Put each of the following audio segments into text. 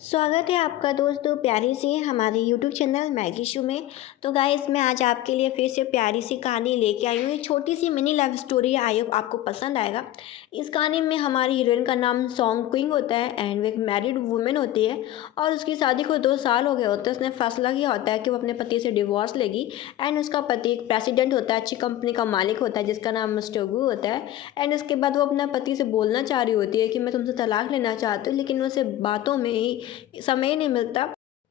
स्वागत है आपका दोस्तों प्यारी सी हमारे यूट्यूब चैनल मैगी शो में। तो गाइस मैं आज आपके लिए फिर से प्यारी सी कहानी लेके आई हूँ। एक छोटी सी मिनी लव स्टोरी है, आई होप आपको पसंद आएगा। इस कहानी में हमारी हीरोइन का नाम सॉन्ग क्विंग होता है एंड वो एक मैरिड वुमेन होती है और उसकी शादी को 2 साल हो गए होते हैं। उसने फैसला किया होता है कि वो अपने पति से डिवोर्स लेगी एंड उसका पति एक प्रेसिडेंट होता है, अच्छी कंपनी का मालिक होता है जिसका नाम मिस्टर गू होता है। एंड उसके बाद वो अपने पति से बोलना चाह रही होती है कि मैं तुमसे तलाक लेना चाहती हूँ, लेकिन उसे बातों में ही समय नहीं मिलता।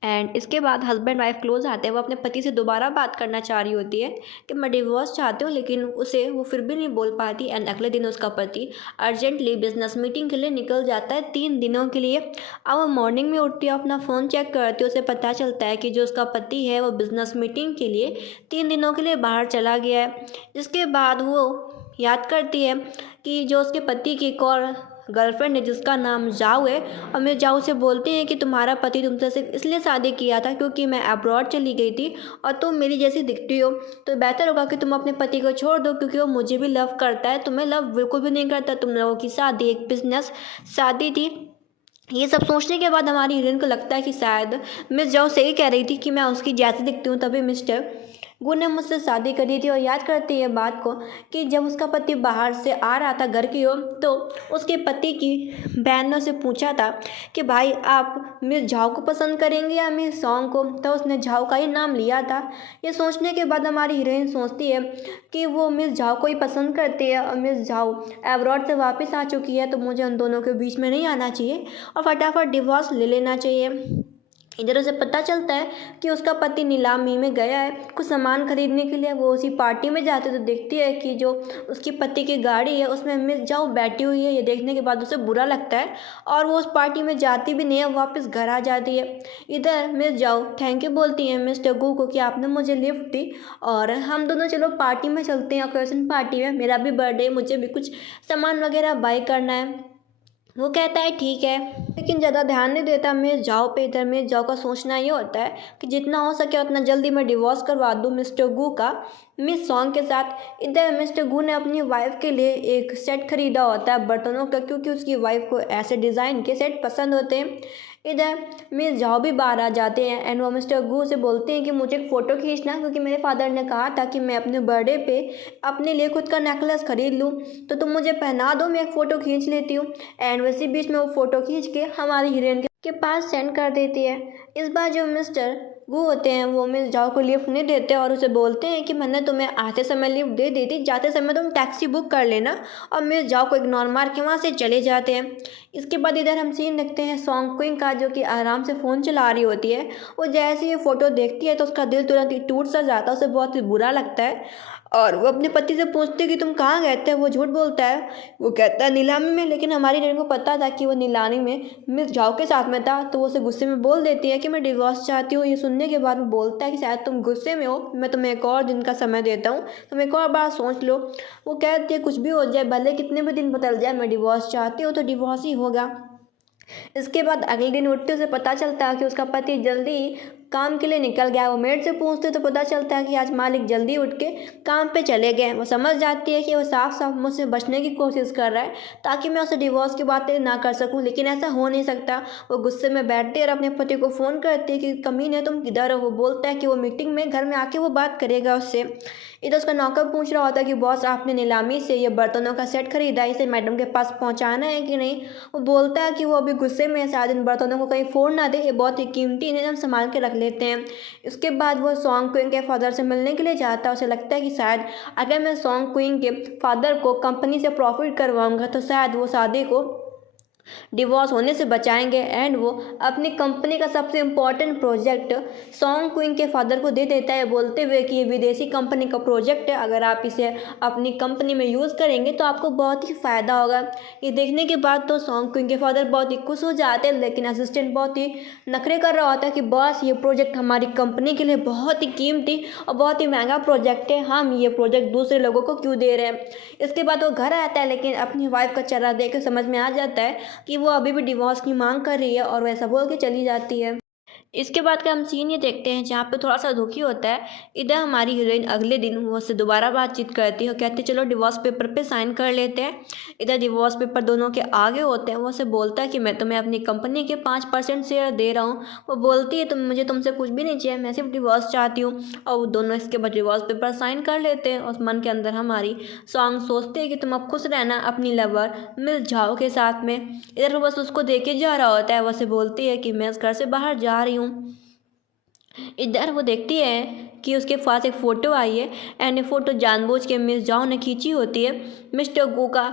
एंड इसके बाद हस्बैंड वाइफ क्लोज आते हैं। वो अपने पति से दोबारा बात करना चाह रही होती है कि मैं डिवोर्स चाहती हूँ, लेकिन उसे वो फिर भी नहीं बोल पाती। एंड अगले दिन उसका पति अर्जेंटली बिजनेस मीटिंग के लिए निकल जाता है 3 दिनों के लिए। अब वो मॉर्निंग में उठती है, अपना फ़ोन चेक करती है, उसे पता चलता है कि जो उसका पति है वो बिजनेस मीटिंग के लिए 3 दिनों के लिए बाहर चला गया है। जिसके बाद वो याद करती है कि जो उसके पति की एक और गर्लफ्रेंड है जिसका नाम जाओ है, और मैं जाओ से बोलती हैं कि तुम्हारा पति तुमसे सिर्फ इसलिए शादी किया था क्योंकि मैं अब्रॉड चली गई थी और तुम मेरी जैसी दिखती हो, तो बेहतर होगा कि तुम अपने पति को छोड़ दो क्योंकि वो मुझे भी लव करता है, तुम्हें लव बिल्कुल भी नहीं करता। तुम लोगों की शादी एक बिजनेस शादी थी। ये सब सोचने के बाद हमारी हीरोइन को लगता है कि शायद मिस जाओ सही कह रही थी कि मैं उसकी जैसी दिखती हूँ, तभी मिस्टर गू ने मुझसे शादी करी थी। और याद करती है बात को कि जब उसका पति बाहर से आ रहा था घर की ओर, तो उसके पति की बहन ने उसे पूछा था कि भाई आप मिस झाओ को पसंद करेंगे या मिस सॉन्ग को, तो उसने झाओ का ही नाम लिया था। ये सोचने के बाद हमारी हीरोइन सोचती है कि वो मिस झाओ को ही पसंद करती है और मिस झाओ एब्रॉड से वापस आ चुकी है, तो मुझे उन दोनों के बीच में नहीं आना चाहिए और फटाफट डिवोर्स ले लेना चाहिए। इधर उसे पता चलता है कि उसका पति नीलामी में गया है कुछ सामान खरीदने के लिए। वो उसी पार्टी में जाते तो देखती है कि जो उसकी पति की गाड़ी है उसमें मिस जाओ बैठी हुई है। ये देखने के बाद उसे बुरा लगता है और वो उस पार्टी में जाती भी नहीं है, वापस घर आ जाती है। इधर मिस जाओ थैंक यू बोलती है मिस्टर गू को कि आपने मुझे लिफ्ट दी और हम दोनों चलो पार्टी में चलते हैं, ओकेजन पार्टी में, मेरा भी बर्थडे, मुझे भी कुछ सामान वगैरह बाय करना है। वो कहता है ठीक है, लेकिन ज़्यादा ध्यान नहीं देता मिस जाओ पे। इधर मिस जाओ का सोचना ये होता है कि जितना हो सके उतना जल्दी मैं डिवोर्स करवा दूँ मिस्टर गू का मिस सॉन्ग के साथ। इधर मिस्टर गू ने अपनी वाइफ के लिए एक सेट खरीदा होता है बर्तनों का, क्योंकि उसकी वाइफ को ऐसे डिज़ाइन के सेट पसंद होते हैं। इधर मिस जाओ भी बाहर आ जाते हैं एंड वो मिस्टर गू से बोलते हैं कि मुझे एक फ़ोटो खींचना, क्योंकि मेरे फादर ने कहा था कि मैं अपने बर्थडे पे अपने लिए खुद का नेकलेस खरीद लूँ, तो तुम मुझे पहना दो, मैं एक फ़ोटो खींच लेती हूँ। एंड वैसे बीच में वो फ़ोटो खींच के हमारी हीरोइन के पास सेंड कर देती है। इस बार जो मिस्टर वो होते हैं वो मिस जाओ को लिफ्ट नहीं देते और उसे बोलते हैं कि मैंने तुम्हें आते समय लिफ्ट दे दी थी, जाते समय तुम टैक्सी बुक कर लेना, और मिस जाओ को इग्नोर मार के वहाँ से चले जाते हैं। इसके बाद इधर हम सीन देखते हैं सॉन्ग क्वीन का, जो कि आराम से फ़ोन चला रही होती है। वो जैसे ये फ़ोटो देखती है तो उसका दिल तुरंत ही टूट सा जाता है, उसे बहुत ही बुरा लगता है और वो अपने पति से पूछती है कि तुम कहाँ गए थे। वो झूठ बोलता है, वो कहता है नीलामी में, लेकिन हमारी हीरोइन को पता था कि वो नीलामी में मिस झाओ के साथ में था, तो वो उसे गुस्से में बोल देती है कि मैं डिवोर्स चाहती हूँ। ये सुनने के बाद वो बोलता है कि शायद तुम गुस्से में हो, मैं तुम्हें एक और दिन का समय देता हूँ, तुम एक और बार सोच लो। वो कहती है कुछ भी हो जाए, भले कितने भी दिन बदल जाए, मैं डिवोर्स चाहती हूँ तो डिवोर्स ही होगा। इसके बाद अगले दिन उठते उसे पता चलता है कि उसका पति जल्दी काम के लिए निकल गया। वो मेड से पूछते तो पता चलता है कि आज मालिक जल्दी उठ के काम पे चले गए। वो समझ जाती है कि वो साफ साफ मुझसे बचने की कोशिश कर रहा है ताकि मैं उसे डिवोर्स की बातें ना कर सकूं, लेकिन ऐसा हो नहीं सकता। वो गुस्से में बैठती है और अपने पति को फ़ोन करती है कि कमीने तुम किधर हो। वो बोलता है कि वो मीटिंग में, घर में आके वो बात करेगा उससे। इधर उसका नौकर पूछ रहा होता है कि बॉस आपने नीलामी से ये बर्तनों का सेट खरीदा, इसे मैडम के पास पहुंचाना है कि नहीं। वो बोलता है कि वो अभी गुस्से में है, शायद इन बर्तनों को कहीं फोड़ ना दे, ये बहुत ही कीमती, इन्हें हम संभाल के रख लेते हैं। इसके बाद वो सॉन्ग क्वीन के फादर से मिलने के लिए जाता है। उसे लगता है कि शायद अगर मैं सॉन्ग क्वीन के फादर को कंपनी से प्रॉफिट करवाऊंगा तो शायद वो शादी को डिवोर्स होने से बचाएंगे। एंड वो अपनी कंपनी का सबसे इम्पोर्टेंट प्रोजेक्ट सॉन्ग क्वीन के फादर को दे देता है, बोलते हुए कि ये विदेशी कंपनी का प्रोजेक्ट है, अगर आप इसे अपनी कंपनी में यूज़ करेंगे तो आपको बहुत ही फ़ायदा होगा। ये देखने के बाद तो सॉन्ग क्वीन के फादर बहुत ही खुश हो जाते हैं, लेकिन असिस्टेंट बहुत ही नखरे कर रहा होता है कि बॉस ये प्रोजेक्ट हमारी कंपनी के लिए बहुत ही कीमती और बहुत ही महंगा प्रोजेक्ट है, हम ये प्रोजेक्ट दूसरे लोगों को क्यों दे रहे हैं। इसके बाद वो घर आता है, लेकिन अपनी वाइफ का चेहरा देख के समझ में आ जाता है कि वो अभी भी डिवोर्स की मांग कर रही है और वैसा बोल के चली जाती है। इसके बाद का हम सीन ये देखते हैं जहाँ पे थोड़ा सा दुखी होता है। इधर हमारी हीरोइन अगले दिन वो उससे दोबारा बातचीत करती है और कहती है चलो डिवोर्स पेपर पे साइन कर लेते हैं। इधर डिवोर्स पेपर दोनों के आगे होते हैं। वो उसे बोलता है कि मैं तुम्हें अपनी कंपनी के 5% शेयर दे रहा हूँ। वो बोलती है मुझे तुमसे कुछ भी नहीं चाहिए, मैं सिर्फ डिवोर्स चाहती हूँ। और वो दोनों इसके बाद डिवोर्स पेपर साइन कर लेते हैं। और मन के अंदर हमारी सॉन्ग सोचते हैं कि तुम अब खुश रहना अपनी लवर मिस झाओ के साथ में। इधर वो बस उसको देखे जा रहा होता है। वो उसे बोलती है कि मैं इस घर से बाहर जा रही हूँ। इधर वो देखती है कि उसके पास एक फ़ोटो आई है एंड ये फ़ोटो जानबूझ के मिस जाओ ने खींची होती है। मिस्टर गू का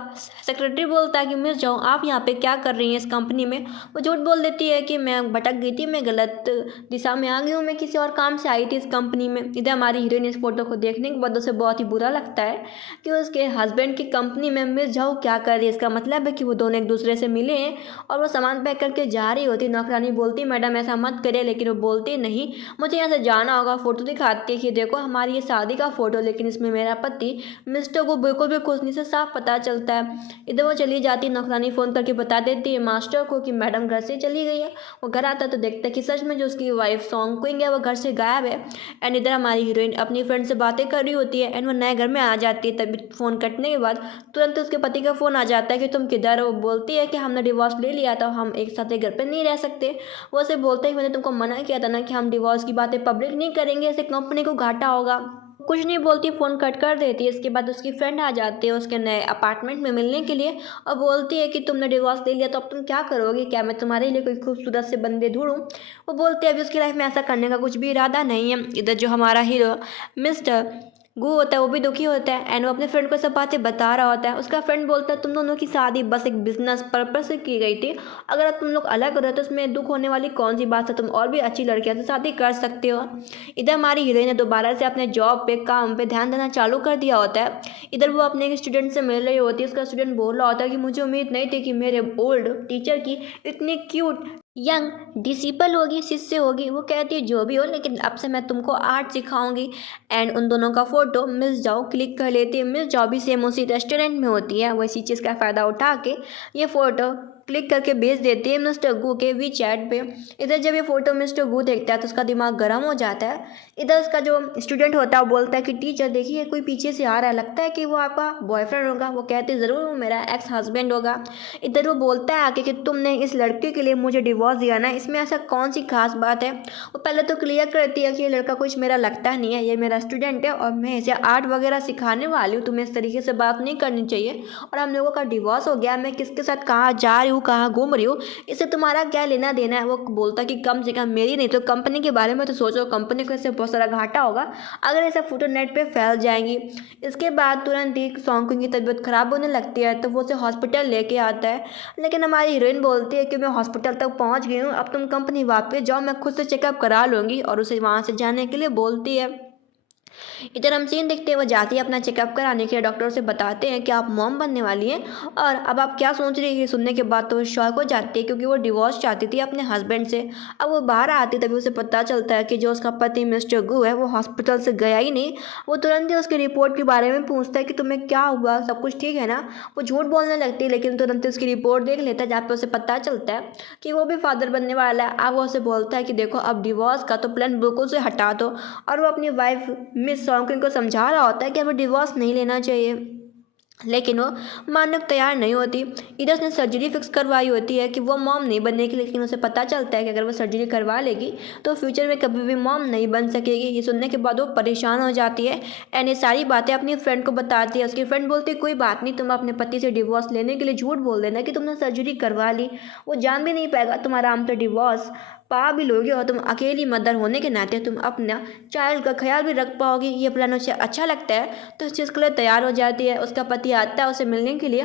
सेक्रेटरी बोलता है कि मिस जाओ आप यहाँ पे क्या कर रही हैं इस कंपनी में। वो झूठ बोल देती है कि मैं भटक गई थी, मैं गलत दिशा में आ गई हूँ, मैं किसी और काम से आई थी इस कंपनी में। इधर हमारी हीरोइन इस फोटो को देखने के बाद उसे बहुत ही बुरा लगता है कि उसके हस्बैंड की कंपनी में मिस जाओ क्या कर रही है। इसका मतलब है कि वो दोनों एक दूसरे से मिले हैं और वो सामान पैक करके जा रही होती। नौकरानी बोलती मैडम ऐसा मत करिए, लेकिन वो बोलती नहीं मुझे यहाँ से जाना होगा। फ़ोटो दिखाती है कि देखो हमारी ये शादी का फ़ोटो, लेकिन इसमें मेरा पति मिस्टर को बिल्कुल भी खुश नहीं से साफ पता चलता है। इधर वो चली जाती है। नौकरानी फ़ोन करके बता देती है मास्टर को कि मैडम घर से चली गई है। वो घर आता है तो देखता है कि सच में जो उसकी वाइफ सॉन्ग क्विंग है वो घर से गायब है। एंड इधर हमारी हीरोइन अपनी फ्रेंड से बातें कर रही होती है एंड वो नए घर में आ जाती है। तभी फ़ोन कटने के बाद तुरंत उसके पति का फ़ोन आ जाता है कि तुम किधर हो। वो बोलती है कि हमने डिवोर्स ले लिया था, हम एक साथ एक घर पर नहीं रह सकते। वो उसे बोलते हैं कि मैंने तुमको मना किया था ना कि हम डिवोर्स की बातें पब्लिक नहीं करेंगे, ऐसे कंपनी को घाटा होगा। कुछ नहीं बोलती, फ़ोन कट कर देती है। इसके बाद उसकी फ्रेंड आ जाती है उसके नए अपार्टमेंट में मिलने के लिए और बोलती है कि तुमने डिवोर्स ले लिया तो अब तुम क्या करोगी, क्या मैं तुम्हारे लिए कोई खूबसूरत से बंदे ढूंढूं। वो बोलती है अभी उसकी लाइफ में ऐसा करने का कुछ भी इरादा नहीं है। इधर जो हमारा हीरो मिस्टर गु होता है वो भी दुखी होता है एंड वो अपने फ्रेंड को सब बातें बता रहा होता है। उसका फ्रेंड बोलता है तुम दोनों की शादी बस एक बिजनेस पर्पस से की गई थी, अगर अब तुम लोग अलग हो रहे हो तो उसमें दुख होने वाली कौन सी बात है, तुम और भी अच्छी लड़कियों से शादी कर सकते हो। इधर हमारी हीरोइन ने दोबारा से अपने जॉब पे काम पे ध्यान देना चालू कर दिया होता है। इधर वो अपने एक स्टूडेंट से मिल रही होती है। उसका स्टूडेंट बोल रहा होता है कि मुझे उम्मीद नहीं थी कि मेरे ओल्ड टीचर की इतनी क्यूट यंग डिसिपल होगी, शिष्य होगी। वो कहती है जो भी हो लेकिन अब से मैं तुमको आर्ट सिखाऊंगी। एंड उन दोनों का फ़ोटो मिस जाओ क्लिक कर लेती है। मिस जाओ भी सेम उसी रेस्टोरेंट में होती है। वो इसी चीज़ का फ़ायदा उठा के ये फ़ोटो क्लिक करके भेज देती है मिस्टर गू के वी चैट पे। इधर जब ये फ़ोटो मिस्टर गू देखता है तो उसका दिमाग गर्म हो जाता है। इधर उसका जो स्टूडेंट होता है वो बोलता है कि टीचर देखिए कोई पीछे से आ रहा है, लगता है कि वो आपका बॉयफ्रेंड होगा। वो कहते ज़रूर वो मेरा एक्स हस्बैंड होगा। इधर वो बोलता है आके कि तुमने इस लड़के के लिए मुझे डिवोर्स दिया ना, इसमें ऐसा कौन सी खास बात है। वो पहले तो क्लियर करती है कि ये लड़का कुछ मेरा लगता नहीं है, ये मेरा स्टूडेंट है और मैं इसे आर्ट वगैरह सिखाने वाली हूँ, तुम्हें इस तरीके से बात नहीं करनी चाहिए। और हम लोगों का डिवोर्स हो गया, मैं किसके साथ कहाँ जा रही हूँ कहाँ घूम रही हूँ इससे तुम्हारा क्या लेना देना है। वो बोलता कि कम से कम मेरी नहीं तो कंपनी के बारे में तो सोचो, कंपनी को इससे बहुत सारा घाटा होगा अगर ऐसा फोटो नेट पे फैल जाएंगी। इसके बाद तुरंत ही सॉन्ग की तबीयत खराब होने लगती है तो वो उसे हॉस्पिटल लेके आता है। लेकिन हमारी हीरोइन बोलती है कि मैं हॉस्पिटल तक पहुंच गई हूँ, अब तुम कंपनी वापस जाओ, मैं खुद से चेकअप करा लूँगी। और उसे वहाँ से जाने के लिए बोलती है। इधर हम सीन देखते हैं वो जाती है अपना चेकअप कराने के लिए। डॉक्टर से बताते हैं कि आप मॉम बनने वाली हैं और अब आप क्या सोच रही है। सुनने के बाद तो वो शॉक हो जाती है क्योंकि वो डिवोर्स चाहती थी अपने हस्बैंड से। अब वो बाहर आती तभी उसे पता चलता है कि जो उसका पति मिस्टर गु है वो हॉस्पिटल से गया ही नहीं। वो तुरंत ही उसकी रिपोर्ट के बारे में पूछता है कि तुम्हें क्या हुआ, सब कुछ ठीक है ना। वो झूठ बोलने लगती है लेकिन तुरंत ही उसकी रिपोर्ट देख लेता है जहाँ पे उसे पता चलता है कि वो भी फादर बनने वाला है। अब वो उसे बोलता है कि देखो अब डिवोर्स का तो प्लान बिल्कुल से हटा दो। और वो अपनी वाइफ मिस सॉन्किन को समझा रहा होता है कि हमें डिवोर्स नहीं लेना चाहिए, लेकिन वो मानने को तैयार नहीं होती। इधर उसने सर्जरी फिक्स करवाई होती है कि वो मॉम नहीं बनने की, लेकिन उसे पता चलता है कि अगर वो सर्जरी करवा लेगी तो फ्यूचर में कभी भी मॉम नहीं बन सकेगी। ये सुनने के बाद वो परेशान हो जाती है एंड ये सारी बातें अपनी फ्रेंड को बताती है। उसकी फ्रेंड बोलती है कोई बात नहीं, तुम अपने पति से डिवोर्स लेने के लिए झूठ बोल देना कि तुमने सर्जरी करवा ली, वो जान भी नहीं पाएगा तुम्हारा आम तो डिवोर्स पा भी लोगे और तुम अकेली मदर होने के नाते तुम अपना चाइल्ड का ख्याल भी रख पाओगी। ये प्लान उसे अच्छा लगता है तो इस चीज़ के लिए तैयार हो जाती है। उसका पति आता है उसे मिलने के लिए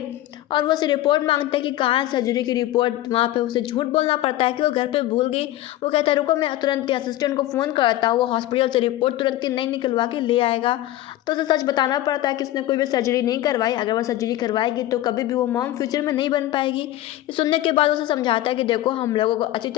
और वो उसे रिपोर्ट मांगता है कि कहाँ सर्जरी की रिपोर्ट। वहाँ पे उसे झूठ बोलना पड़ता है कि वो घर पे भूल गई। वो कहता है रुको मैं तुरंत ही असिस्टेंट को फ़ोन करता हूँ, वो हॉस्पिटल से रिपोर्ट तुरंत ही नहीं निकलवा के ले आएगा। तो उसे सच बताना पड़ता है कि उसने कोई भी सर्जरी नहीं करवाई, अगर वो सर्जरी करवाएगी तो कभी भी वो मॉम फ्यूचर में नहीं बन पाएगी। सुनने के बाद उसे समझाता है कि देखो हम लोगों को अच्छी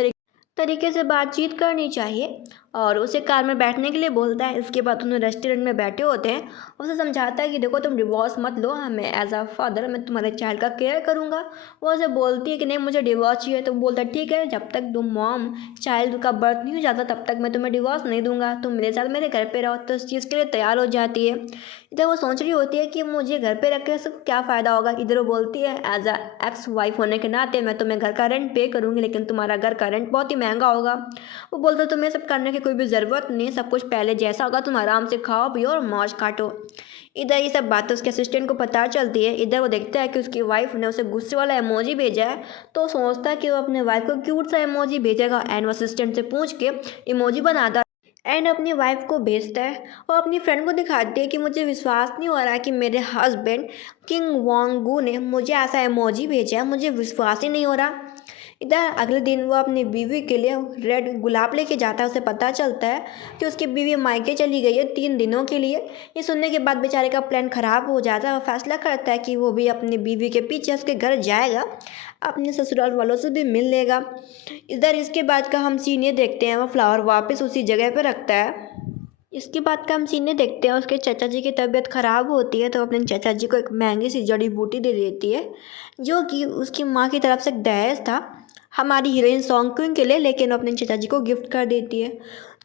तरीके से बातचीत करनी चाहिए और उसे कार में बैठने के लिए बोलता है। इसके बाद दोनों रेस्टोरेंट में बैठे होते हैं। उसे समझाता है कि देखो तुम डिवोर्स मत लो, मैं एज अ फादर मैं तुम्हारे चाइल्ड का केयर करूँगा। वो उसे बोलती है कि नहीं मुझे डिवोर्स चाहिए। तो वो बोलता है ठीक है, जब तक तुम मॉम चाइल्ड का बर्थ नहीं हो जाता तब तक मैं तुम्हें डिवोर्स नहीं दूंगा, तुम मेरे साथ मेरे घर पे रहो। तो इस चीज़ के लिए तैयार हो जाती है। इधर वो सोच रही होती है कि मुझे घर पे रख के सब क्या फ़ायदा होगा। इधर वो बोलती है एज अ एक्स वाइफ होने के नाते मैं तुम्हें घर का रेंट पे करूँगी, लेकिन तुम्हारा घर का रेंट बहुत ही महंगा होगा। वो बोलता है तुम्हें सब करने की कोई भी ज़रूरत नहीं, सब कुछ पहले जैसा होगा, तुम आराम से खाओ पियो और मौज काटो। इधर ये सब बातें उसके असिस्टेंट को पता चलती है। इधर वो देखता है कि उसकी वाइफ ने उसे गुस्से वाला इमोजी भेजा है। तो सोचता है कि वो अपने वाइफ को क्यूट सा इमोजी भेजेगा एंड वो असिस्टेंट से पूछ के इमोजी बनाता एंड अपनी वाइफ को भेजता है और अपनी फ्रेंड को दिखाती है कि मुझे विश्वास नहीं हो रहा है कि मेरे हस्बैंड किंग वांगू ने मुझे ऐसा इमोजी भेजा है, मुझे विश्वास ही नहीं हो रहा। इधर अगले दिन वो अपनी बीवी के लिए रेड गुलाब लेके जाता है। उसे पता चलता है कि उसकी बीवी मायके चली गई है 3 दिनों के लिए। ये सुनने के बाद बेचारे का प्लान ख़राब हो जाता है। वो फैसला करता है कि वो भी अपनी बीवी के पीछे उसके घर जाएगा, अपने ससुराल वालों से भी मिल लेगा। इधर इसके बाद का हम सीन ये देखते हैं, वो फ्लावर वापस उसी जगह पे रखता है। इसके बाद का हम सीन ये देखते हैं, उसके चाचा जी की तबीयत ख़राब होती है तो अपने चाचा जी को एक महंगी सी जड़ी बूटी दे देती है, जो कि उसकी माँ की तरफ से एक दहेज था हमारी हीरोइन सॉन्ग क्वीन के लिए, लेकिन वो अपने चाचा जी को गिफ्ट कर देती है।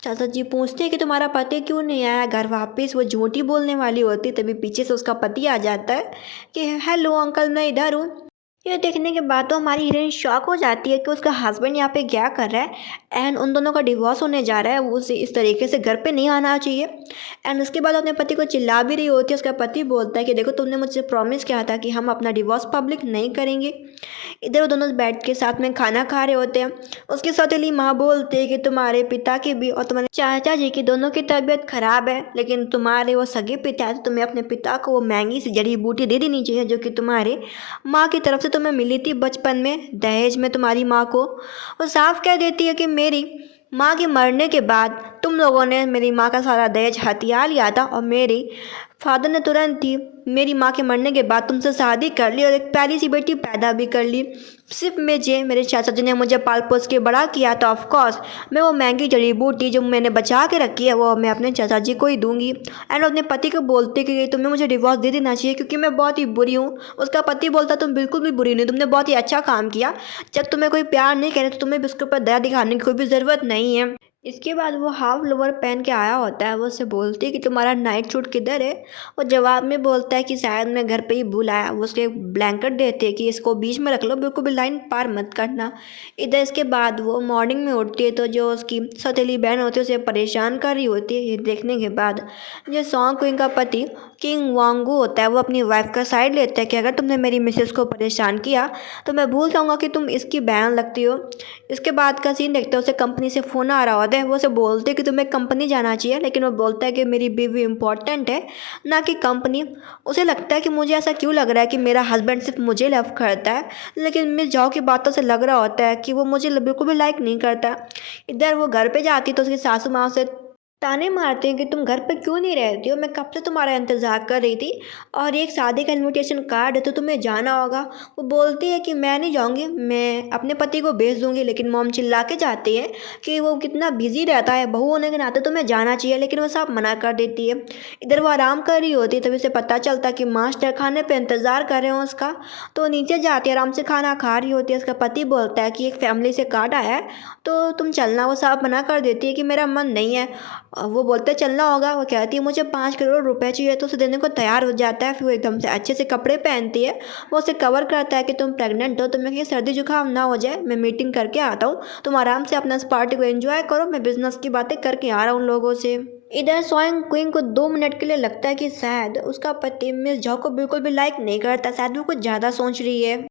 चाचा जी पूछते हैं कि तुम्हारा पति क्यों नहीं आया घर वापस। वो झूठी बोलने वाली होती, तभी पीछे से उसका पति आ जाता है कि हेलो अंकल मैं इधर हूँ। ये देखने के बाद तो हमारी हीरोइन शॉक हो जाती है कि उसका हस्बैंड यहाँ पे क्या कर रहा है एंड उन दोनों का डिवोर्स होने जा रहा है, वो उसे इस तरीके से घर पे नहीं आना चाहिए। एंड उसके बाद अपने पति को चिल्ला भी रही होती है। उसका पति बोलता है कि देखो तुमने मुझसे प्रॉमिस किया था कि हम अपना डिवोर्स पब्लिक नहीं करेंगे। इधर वो दोनों बैठ के साथ में खाना खा रहे होते हैं। उसकी सौतेली माँ बोलती है कि तुम्हारे पिता की भी और तुम्हारे चाचा जी की दोनों की तबीयत खराब है, लेकिन तुम्हारे वो सगे पिता है तो तुम्हें अपने पिता को वो महंगी सी जड़ी बूटी दे देनी चाहिए, जो कि तुम्हारे माँ की तरफ से तुम्हें मिली थी बचपन में दहेज में तुम्हारी माँ को। वो साफ कह देती है कि मेरी माँ के मरने के बाद तुम लोगों ने मेरी माँ का सारा दहेज हथिया लिया था और मेरी फादर ने तुरंत ही मेरी माँ के मरने के बाद तुमसे शादी कर ली और एक प्यारी सी बेटी पैदा भी कर ली। सिर्फ मुझे मेरे चाचा जी ने मुझे पाल पोस के बड़ा किया था। ऑफ कोर्स मैं वो महंगी जड़ी बूटी जो मैंने बचा के रखी है वो मैं अपने चाचा जी को ही दूंगी। एंड अपने पति को बोलते कि तुम्हें मुझे डिवोर्स दे देना चाहिए क्योंकि मैं बहुत ही बुरी हूँ। उसका पति बोलता तुम बिल्कुल भी बुरी नहीं, तुमने बहुत ही अच्छा काम किया। जब तुम्हें कोई प्यार नहीं करे तो तुम्हें भी उसके ऊपर दया दिखाने की कोई भी ज़रूरत नहीं है। इसके बाद वो हाफ लोअर पहन के आया होता है। वो उससे बोलती है कि तुम्हारा नाइट सूट किधर है। वो जवाब में बोलता है कि शायद मैं घर पे ही भूल आया। वो उसके ब्लैंकेट देते हैं कि इसको बीच में रख लो, बिल्कुल भी लाइन पार मत करना। इधर इसके बाद वो मॉर्निंग में उठती है तो जो उसकी सौतेली बहन होती है उसे परेशान कर रही होती है। ये देखने के बाद जो सॉन्ग क्वीन का पति किंग वांगू होता है वो अपनी वाइफ का साइड लेता है कि अगर तुमने मेरी मिसेस को परेशान किया तो मैं भूल जाऊँगा कि तुम इसकी बहन लगती हो। इसके बाद का सीन देखते हैं, उसे कंपनी से फ़ोन आ रहा होता है। वो उसे बोलते हैं कि तुम्हें कंपनी जाना चाहिए, लेकिन वो बोलता है कि मेरी बीवी इंपॉर्टेंट है ना कि कंपनी। उसे लगता है कि मुझे ऐसा क्यों लग रहा है कि मेरा हस्बैंड सिर्फ मुझे लव करता है, लेकिन मिस जाओ की बातों से लग रहा होता है कि वो मुझे बिल्कुल भी लाइक नहीं करता। इधर वो घर पे जाती तो उसकी सासू माँ उसे ताने मारते हैं कि तुम घर पे क्यों नहीं रहती हो, मैं कब से तुम्हारा इंतज़ार कर रही थी और ये एक शादी का इनविटेशन कार्ड है तो तुम्हें जाना होगा। वो बोलती है कि मैं नहीं जाऊंगी, मैं अपने पति को भेज दूंगी। लेकिन मॉम चिल्ला के जाती है कि वो कितना बिजी रहता है, बहू होने के नाते तुम्हें जाना चाहिए, लेकिन वो साफ मना कर देती है। इधर वो आराम कर रही होती है तभी उसे पता चलता कि मास्टर खाने पर इंतज़ार कर रहे हो उसका। तो नीचे जाती है, आराम से खाना खा रही होती है। उसका पति बोलता है कि एक फैमिली से कार्ड आया है तो तुम चलना। वो साफ मना कर देती है कि मेरा मन नहीं है। वो बोलते चलना होगा। वो कहती है मुझे 5 करोड़ रुपए चाहिए, तो उसे देने को तैयार हो जाता है। फिर वो एकदम से अच्छे से कपड़े पहनती है। वो उसे कवर करता है कि तुम प्रेग्नेंट हो, तुम्हें कहीं सर्दी जुकाम ना हो जाए, मैं मीटिंग करके आता हूँ, तुम आराम से अपना इस पार्टी को एंजॉय करो, मैं बिजनेस की बातें करके आ रहा हूँ लोगों से। इधर सोइंग क्वीन को 2 मिनट के लिए लगता है कि शायद उसका पति मिस जॉ को बिल्कुल भी लाइक नहीं करता, शायद वो कुछ ज़्यादा सोच रही है।